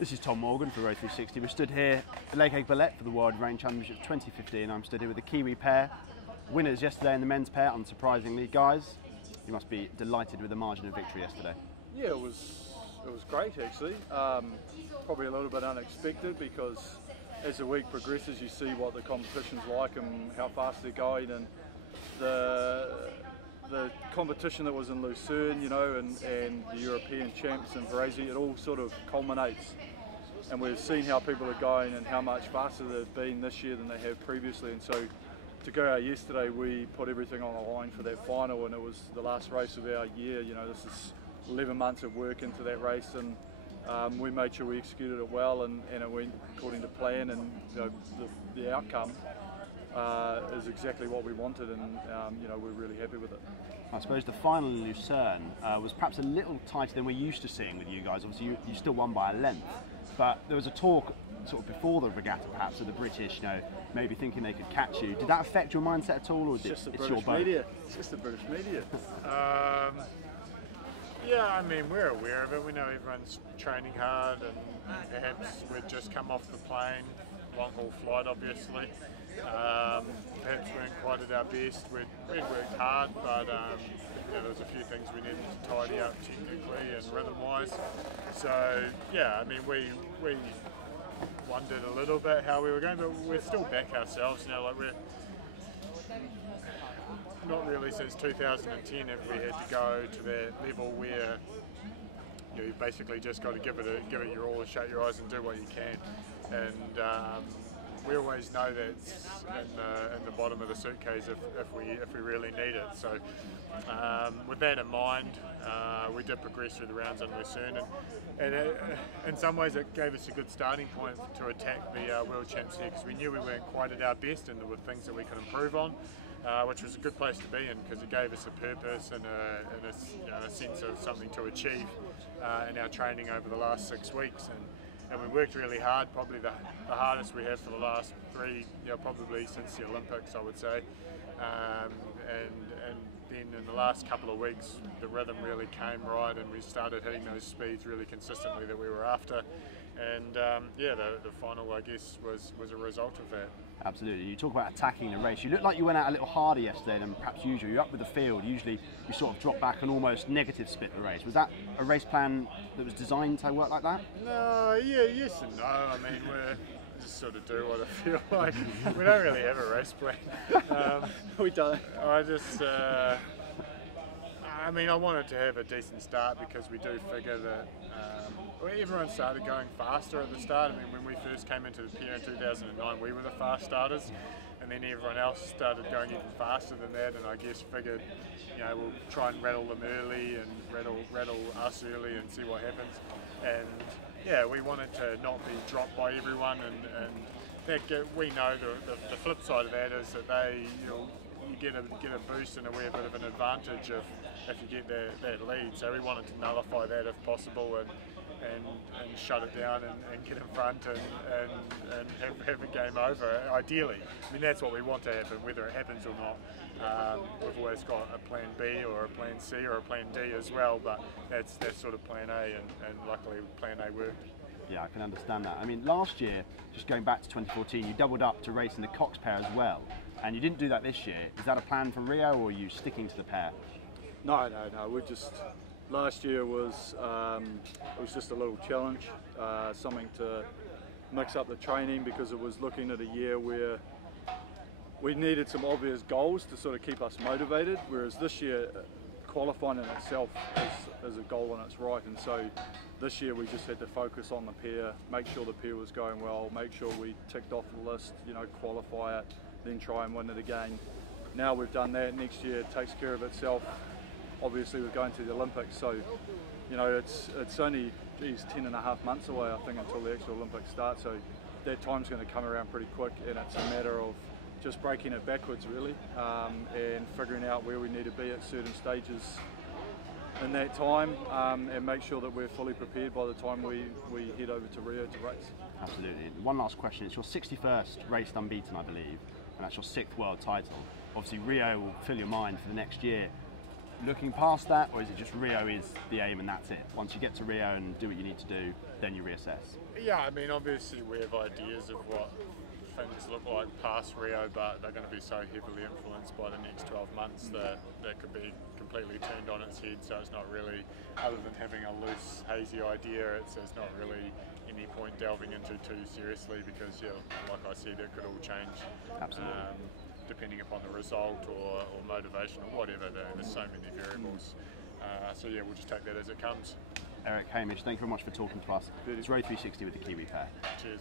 This is Tom Morgan for Row360. We're stood here at Lake Egg Ballet for the World Range Championship 2015. I'm stood here with the Kiwi pair. Winners yesterday in the men's pair, unsurprisingly. Guys, you must be delighted with the margin of victory yesterday. Yeah, it was great actually. Probably a little bit unexpected because as the week progresses you see what the competition's like and how fast they're going, and the competition that was in Lucerne, you know, and the European champs in Varazzi, it all sort of culminates. And we've seen how people are going and how much faster they've been this year than they have previously. And so to go out yesterday, we put everything on the line for that final, and it was the last race of our year. You know, this is 11 months of work into that race, and we made sure we executed it well, and it went according to plan, and you know, the outcome is exactly what we wanted, and you know, we're really happy with it. I suppose the final in Lucerne was perhaps a little tighter than we're used to seeing with you guys. Obviously you still won by a length, but there was a talk sort of before the regatta perhaps of the British, you know, maybe thinking they could catch you. Did that affect your mindset at all, or is it's it just your boat? Media. It's just the British media. Yeah, I mean, we're aware of it. We know everyone's training hard, and perhaps we'd just come off the plane, long haul flight obviously. Perhaps weren't quite at our best. We'd worked hard, but you know, there was a few things we needed to tidy up technically and rhythm-wise. So yeah, I mean, we wondered a little bit how we were going, but we're still back ourselves. You know, like we're not really since 2010 have we had to go to that level where you basically just got to give it your all and shut your eyes and do what you can. And we always know that's in the bottom of the suitcase if we really need it. So with that in mind, we did progress through the rounds in Lucerne, and in some ways it gave us a good starting point to attack the World Champs here, because we knew we weren't quite at our best and there were things that we could improve on. Which was a good place to be in, because it gave us a purpose and a sense of something to achieve in our training over the last 6 weeks. And we worked really hard, probably the hardest we have for the last three, you know, probably since the Olympics, I would say. And then in the last couple of weeks, the rhythm really came right, and we started hitting those speeds really consistently that we were after. And yeah, the final, I guess, was a result of that. Absolutely. You talk about attacking the race. You looked like you went out a little harder yesterday than perhaps usual. You're up with the field. Usually you sort of drop back and almost negative split the race. Was that a race plan that was designed to work like that? No, yeah, yes and no. I mean, we're just sort of do what I feel like. We don't really have a race plan. We don't. I just, I mean, I wanted to have a decent start, because we do figure that everyone started going faster at the start. I mean, when we first came into the pair in 2009, we were the fast starters, and then everyone else started going even faster than that, and I guess figured, you know, we'll try and rattle them early and rattle us early and see what happens. And yeah, we wanted to not be dropped by everyone, and that we know the flip side of that is that they, you get a boost and a wee bit of an advantage if you get that lead. So we wanted to nullify that if possible, and shut it down and get in front and have a game over, ideally. I mean, that's what we want to happen. Whether it happens or not, we've always got a plan B or a plan C or a plan D as well, but that's sort of plan A, and luckily plan A worked. Yeah, I can understand that. I mean, last year, just going back to 2014, you doubled up to race in the Cox pair as well, and you didn't do that this year. Is that a plan from Rio, or are you sticking to the pair? No. We're just. Last year was it was just a little challenge, something to mix up the training, because it was looking at a year where we needed some obvious goals to sort of keep us motivated, whereas this year qualifying in itself is a goal in its right. And so this year we just had to focus on the pair, make sure the pair was going well, make sure we ticked off the list, you know, qualify it, then try and win it again. Now we've done that, next year it takes care of itself. Obviously we're going to the Olympics, so you know, it's only 10.5 months away, I think, until the actual Olympics start, so that time's going to come around pretty quick, and it's a matter of just breaking it backwards really, and figuring out where we need to be at certain stages in that time, and make sure that we're fully prepared by the time we head over to Rio to race. Absolutely. One last question. It's your 61st race unbeaten, I believe, and that's your 6th world title. Obviously Rio will fill your mind for the next year. looking past that, or is it just Rio is the aim and that's it? Once you get to Rio and do what you need to do, then you reassess? Yeah, I mean, obviously we have ideas of what things look like past Rio, but they're going to be so heavily influenced by the next 12 months that could be completely turned on its head. So it's not really, other than having a loose, hazy idea, it's not really any point delving into too seriously, because, yeah, like I said, it could all change. Absolutely. Depending upon the result or motivation or whatever. There's so many variables. So yeah, we'll just take that as it comes. Eric, Hamish, thank you very much for talking to us. It's Row360 with the Kiwi pair. Cheers.